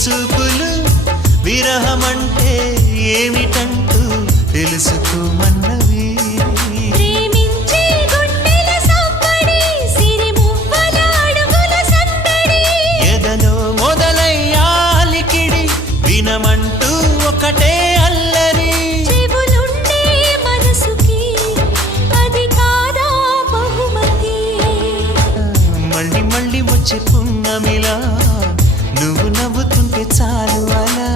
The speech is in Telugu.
చూపులు విరహమంటే ఏమిటంటూ తెలుసుకోమన్నవి ప్రేమించే గుండెల సంబడి సిరిమువ్వల అడుగుల సందడి ఎదలో మొదలయ్యాలికిడి వినమంటూ ఒకటే అల్లరి చెవులుండే మనసుకి అది కాదా బహుమతి మళ్ళీ మళ్ళీ వచ్చే పున్నమిలా నువ్వు నవ్వుతుంటే చాలు అలా